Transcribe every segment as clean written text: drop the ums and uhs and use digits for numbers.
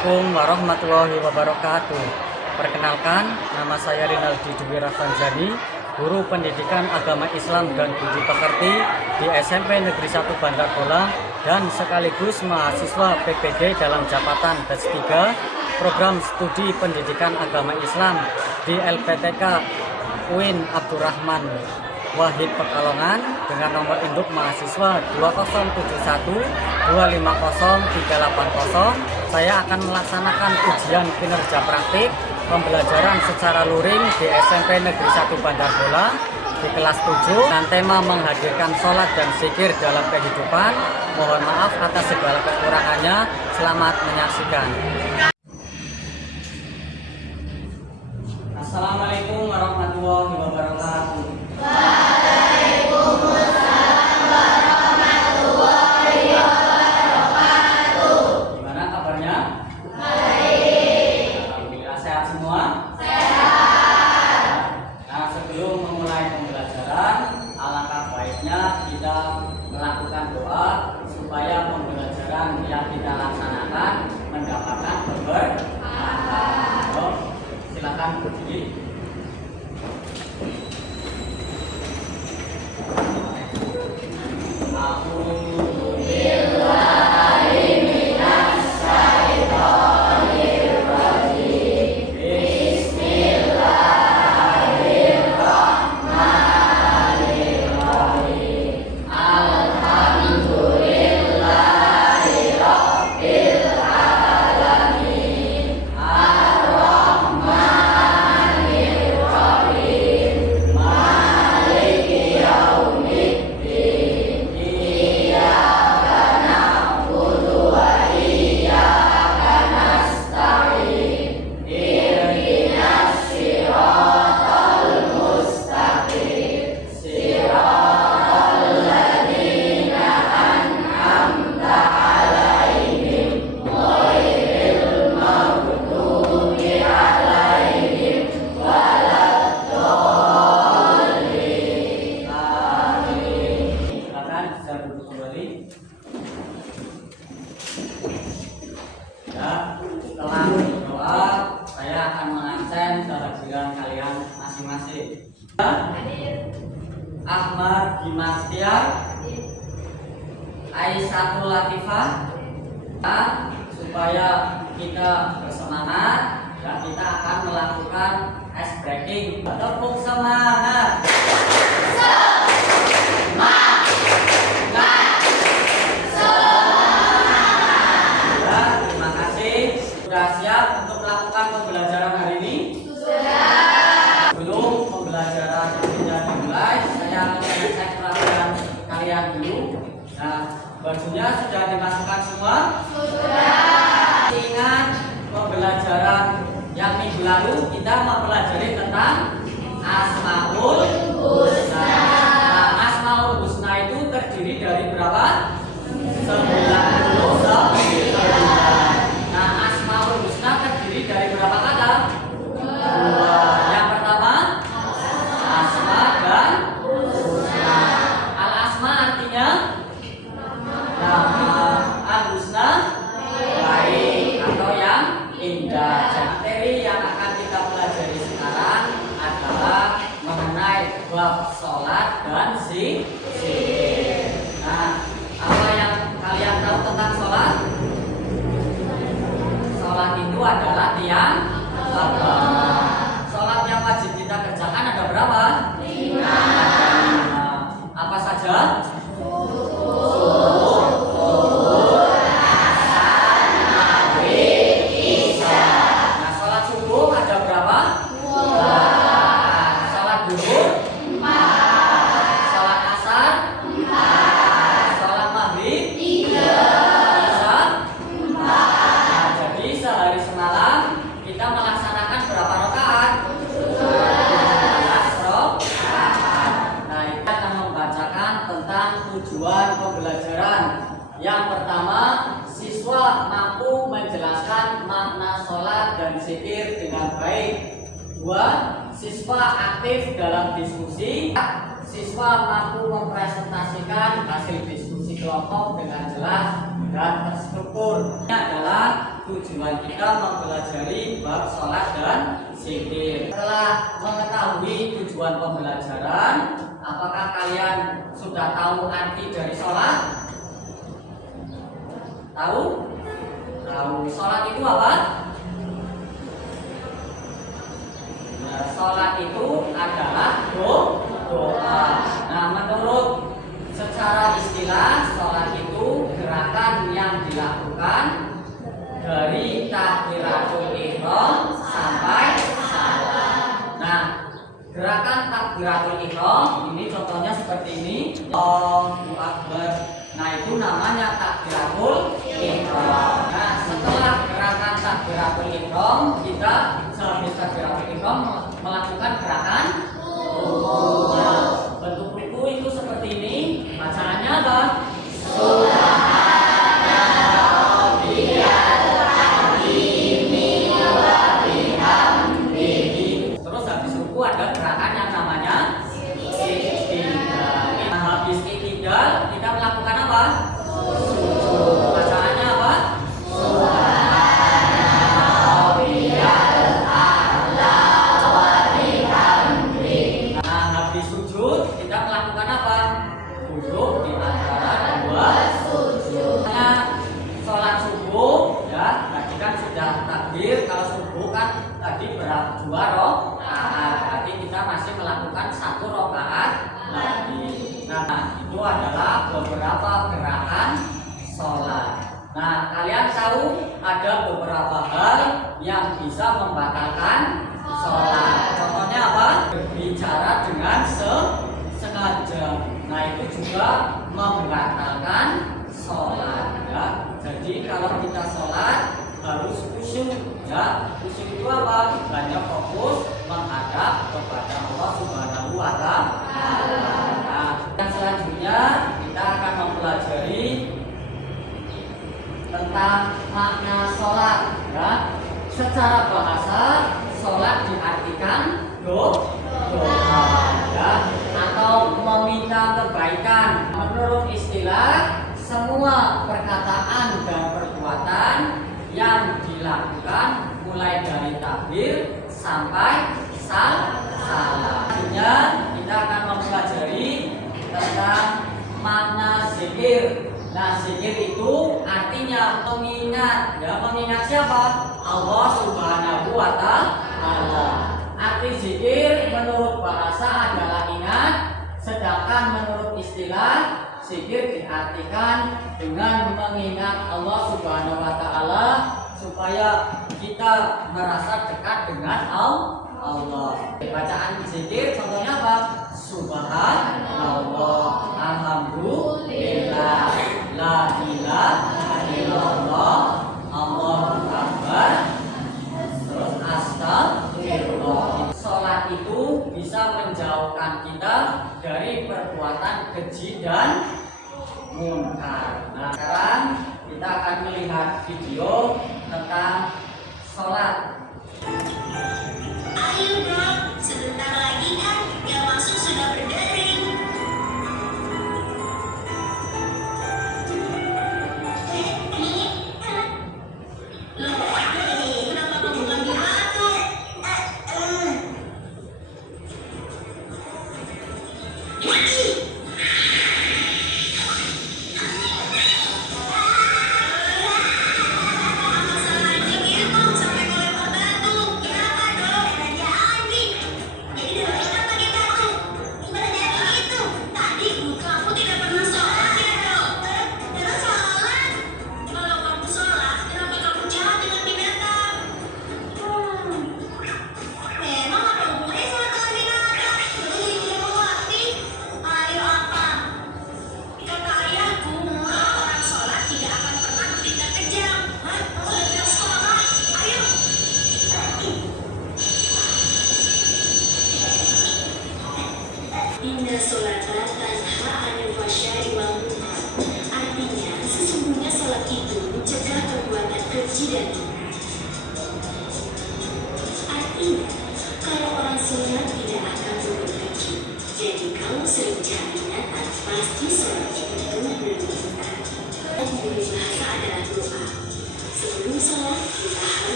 Assalamualaikum warahmatullahi wabarakatuh. Perkenalkan, nama saya Rinaldi Dwi Ravanjani, guru pendidikan agama Islam dan budi pekerti di SMP Negeri 1 Bandar Bola dan sekaligus mahasiswa PPG dalam jabatan batch 3 program studi pendidikan agama Islam di LPTK UIN Abdurrahman Wahid Pekalongan dengan nomor induk mahasiswa 20712503880. Saya akan melaksanakan ujian kinerja praktik pembelajaran secara luring di SMP Negeri 1 Bandar Bola di kelas 7 dengan tema menghadirkan sholat dan zikir dalam kehidupan. Mohon maaf atas segala kekurangannya. Selamat menyaksikan. Assalamualaikum warahmatullahi wabarakatuh. Gimana kabarnya? Baik. Alhamdulillah, sehat semua? Sehat. Nah, sebelum memulai pembelajaran, alangkah baiknya kita melakukan doa supaya pembelajaran yang kita laksanakan mendapatkan keberkahan. Silakan berdiri. Ya, setelah berdoa, saya akan mengancam kehadiran kalian masing-masing. Ahmad Dimastiar, Aisyah Latifah, supaya kita bersemangat dan kita akan melakukan ice breaking. Tepuk semangat. Sudah siap untuk melakukan pembelajaran hari ini? Sudah. Sebelum pembelajaran kita dimulai, saya mengecek perhatian kalian dulu. Nah, bajunya sudah dimasukkan semua? Sudah. Ingat pembelajaran yang minggu lalu kita mempelajari tentang Asmaul Husna. Nah, Asmaul Husna itu terdiri dari berapa? 99. Dari berapa kata? Dua. Yang pertama asma dan husna. Al asma artinya nama, al husna baik atau yang indah. Materi yang akan kita pelajari sekarang adalah mengenai bab sholat dan zikir. Nah, apa yang kalian tahu tentang sholat? Sholat itu adalah tiang agama. Sholat yang wajib kita kerjakan ada berapa? 5. Apa saja? Subuh, asar, maghrib, isya. Nah, sholat subuh ada berapa? 2. Sholat duhur? 4. Sholat asar? 4. Sholat maghrib? 3. Sehari semalam kita melaksanakan berapa rakaat? 12 rakaat. Nah, kita akan membacakan tentang tujuan pembelajaran. Yang pertama, siswa mampu menjelaskan makna sholat dan zikir dengan baik. 2. Siswa aktif dalam diskusi. Siswa mampu mempresentasikan hasil diskusi kelompok dengan jelas dan terstruktur. Ini adalah tujuan kita mempelajari bab sholat dan zikir. Setelah mengetahui tujuan pembelajaran, apakah kalian sudah tahu arti dari sholat? Tahu? Tahu. Sholat itu apa? Nah, sholat itu adalah doa. Nah, menurut secara istilah, sholat itu gerakan yang dilakukan dari takbiratul ihram sampai salam. Nah, gerakan takbiratul ihram ini contohnya seperti ini. Allahu Akbar. Nah, itu namanya takbiratul ihram. Nah, setelah gerakan takbiratul ihram, kita sehabis takbiratul ihram melakukan gerakan ruku. Nah, bentuk ruku itu seperti ini. Bacaannya apa? Terus habis ruku ada gerakan yang namanya i'tidal. Nah, habis i'tidal kita melakukan apa? Sujud. Bacaannya apa? Nah, habis sujud kita melakukan apa? Duduk di antara dua sujud. Sholat subuh ya, tadi kan sudah takbir. Kalau subuh kan tadi dua rakaat, berarti kita masih melakukan satu rakaat lagi. Nah, itu adalah beberapa gerakan sholat. Nah, kalian tahu ada beberapa hal yang bisa membatalkan sholat. Contohnya apa? Berbicara dengan sengaja. Nah, itu juga membatalkan sholat ya. Jadi kalau kita sholat harus khusyuk ya. Khusyuk itu apa? Banyak fokus menghadap kepada Allah Subhanahu wa Ta'ala. Nah, yang selanjutnya kita akan mempelajari tentang makna sholat ya. Secara bahasa, sholat diartikan doa ya, atau meminta kebaikan. Menurut istilah, semua perkataan dan perbuatan yang dilakukan mulai dari takbir sampai salam. Selanjutnya kita akan mempelajari tentang makna zikir. Nah, zikir itu artinya mengingat ya. Mengingat siapa? Allah Subhanahu wa Ta'ala. Arti zikir menurut bahasa adalah ingat, sedangkan menurut istilah zikir diartikan dengan mengingat Allah Subhanahu wa Ta'ala supaya kita merasa dekat dengan Allah. Bacaan zikir contohnya apa? Subhanallah, alhamdulillah, la ilaha illallah, Allahu akbar, terus astagfirullah. Sholat itu bisa menjauhkan kita dari perbuatan keji dan munkar. Nah, sekarang kita akan melihat video tentang sholat. Ayo dong, sebentar lagi kan yang masuk sudah berdering. Ini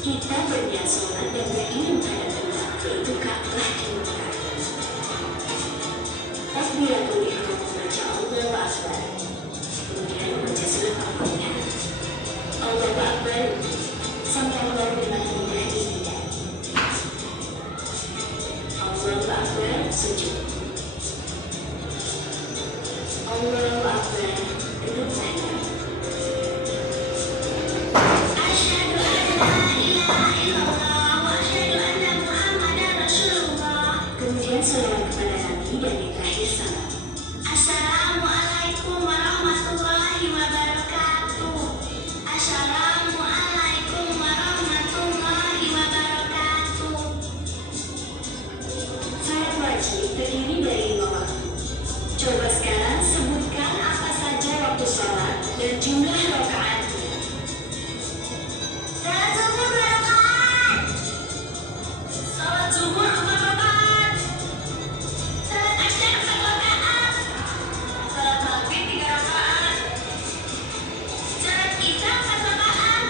kita berniat sholat dan berdiri menghadap Kiblat, yaitu Ka'bah di Mekah. Takbiratul ihram membaca Allahu Akbar, kemudian membaca surat Al-Fatihah. Allahu Akbar sampai Allah dengan indah dihidat. Allahu Akbar sujud. Allahu Akbar duduk tahiyat. Asyhadu an la ilaha illallah wa asyhadu anna Muhammadar Rasulullah. Kemudian selawat kepada Nabi dan yang terakhir salam. Assalamualaikum warahmatullahi wabarakatuh. Assalamualaikum warahmatullahi wabarakatuh. Salat wajib terdiri dari 5 waktu. Coba sekarang sebutkan apa saja waktu sholat dan jumlah rakaat. Salat subuh 2 rakaat. Salat zuhur 4 rakaat. Salat asar 4 rakaat. Salat maghrib 3 rakaat. Salat isya 4 rakaat.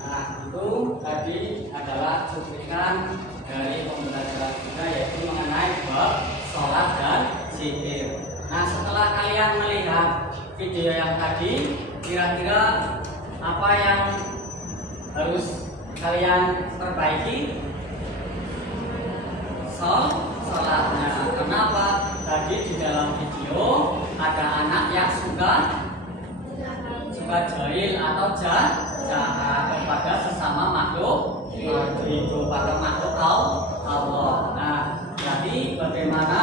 Nah, itu tadi adalah cuplikan dari pembelajaran kita, yaitu mengenai bab sholat dan zikir. Nah, setelah kalian melihat video yang tadi, kira-kira apa yang harus kalian perbaiki? Sholatnya. Kenapa? Tadi di dalam video ada anak yang suka jahil atau jahat kepada sesama makhluk hidup atau makhluk Allah. Nah, jadi bagaimana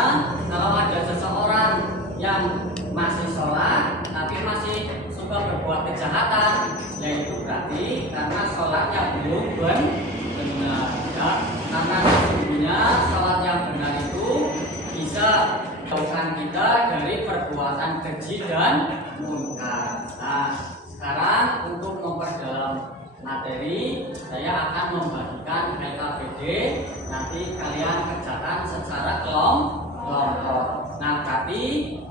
kalau ada seseorang yang masih sholat tapi masih suka berbuat kejahatan? Yaitu berarti karena sholatnya belum benar. Ya, karena sesungguhnya sholat yang benar itu bisa jauhkan kita dari perbuatan keji dan munkar. Nah, sekarang untuk memperdalam materi, saya akan membagikan LKPD. Nanti kalian kerjakan secara kelompok. Nah, tapi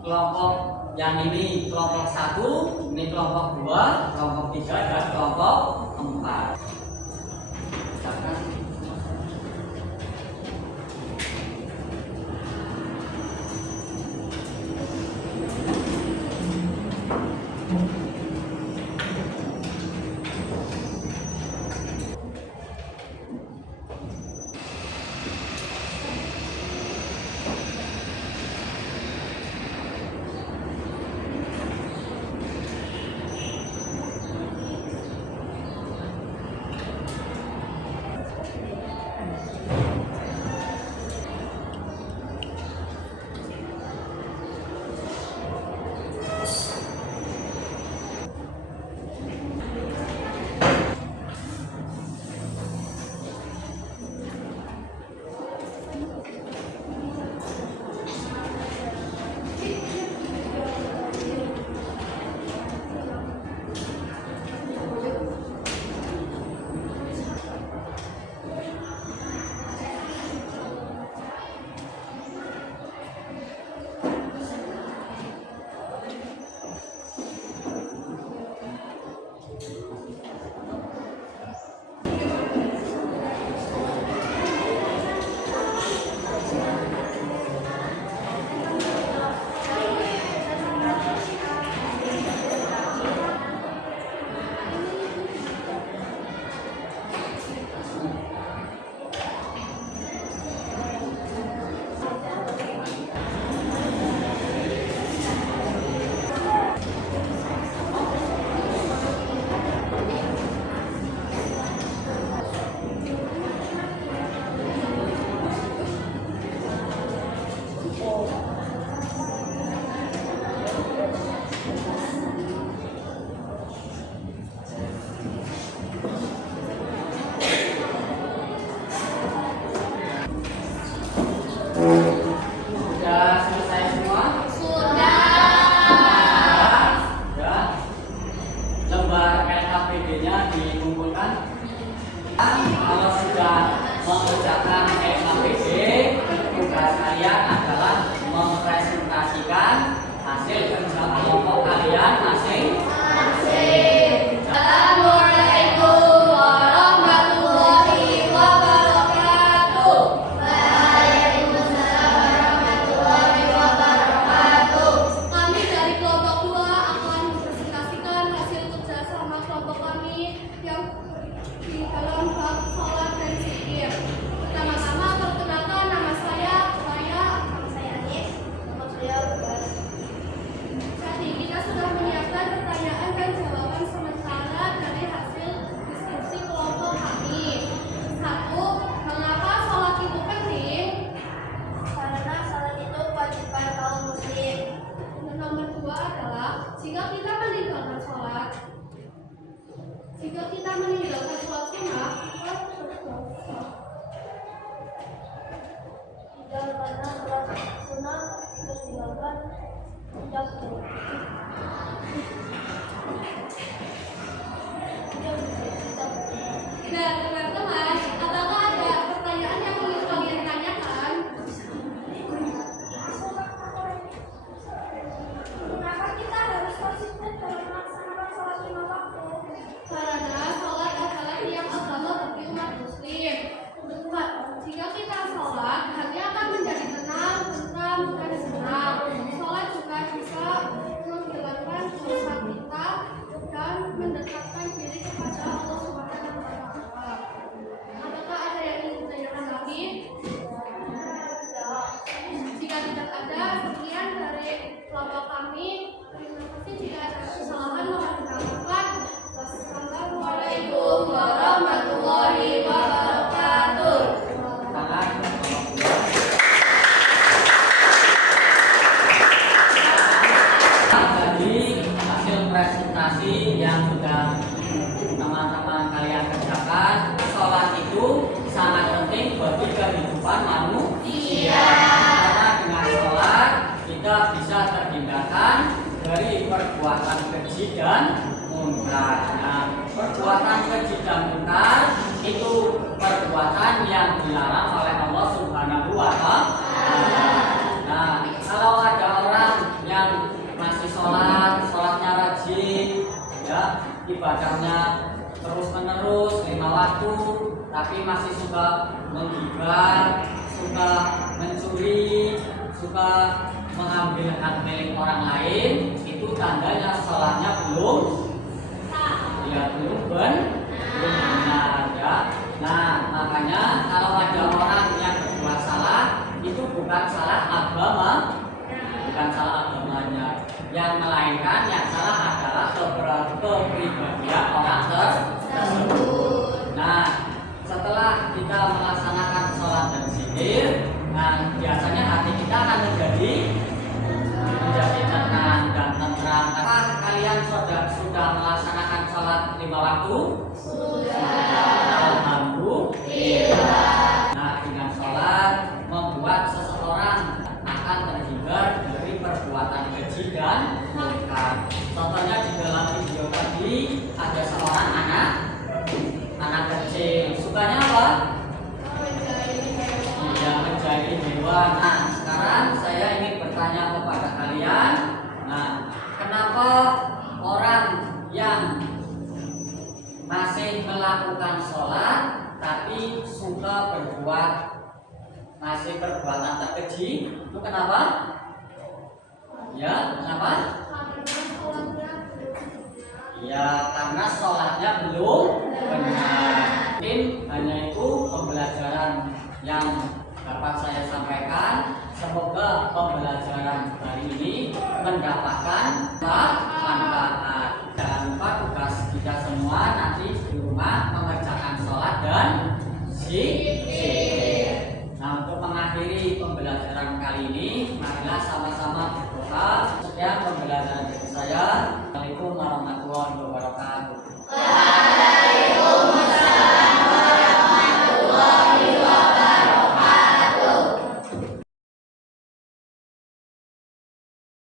kelompok yang ini kelompok 1, ini kelompok 2, kelompok 3, dan kelompok 4. Kerjakan. Jika kita meninggalkan sholat sunnah, kita berdosa. Dan karena sholat sunnah ditinggalkan tidak boleh. Nah, teman-teman, apakah ada pertanyaan yang ingin kalian tanyakan? Kenapa kita harus konsisten dalam melaksanakan sholat 5 waktu? Karena sholat adalah tiang agama bagi umat muslim. Jika kita sholat, hati akan menjadi tenang, tentram, bukan senang. Sholat juga bisa menghilangkan dosa kita dan mendekatkan diri kepada Allah Subhanahu wa Ta'ala. Apakah ada yang ingin ditanyakan lagi? Jika tidak ada, sekian dari kelompok kami. Terima kasih. Jika ada kesalahan mohon dimaafkan. Wassalamualaikum warahmatullahi wabarakatuh. Jadi hasil presentasi yang sudah teman-teman kalian kerjakan, sholat itu sangat penting bagi kehidupan manusia. Karena dengan sholat kita bisa terhindarkan dari perbuatan keji dan munkar. Nah, perbuatan keji dan munkar itu perbuatan yang dilarang oleh Allah Subhanahu wa Ta'ala. Nah, kalau ada orang yang masih sholatnya rajin, ya, ibadahnya terus menerus 5 waktu, tapi masih suka menggibah, suka mencuri, suka mengambil hak milik orang lain, itu tandanya sholatnya belum benar, ya. Nah, makanya kalau ada orang yang berbuat salah, itu bukan salah agamanya, yang melainkan yang salah adalah kepribadian orang tersebut. Nah, setelah kita melaksanakan sholat dan zikir, nah biasanya hati kita akan menjadi tenang dan tentram. Apakah kalian sudah melaksanakan sholat 5 waktu? Sudah. Alhamdulillah. Nah, dengan sholat membuat seseorang akan terhindar dari perbuatan keji dan munkar. Contohnya di dalam video tadi ada seorang anak kecil, sukanya apa? Menjadi hewan. Nah, sekarang saya ingin bertanya kepada kalian. Nah, kenapa orang yang masih melakukan sholat tapi suka masih perbuatan terkeji, itu kenapa? Ya, kenapa? Ya, karena sholatnya belum benar. Mungkin hanya itu pembelajaran yang dapat saya sampaikan. Semoga pembelajaran hari ini mendapatkan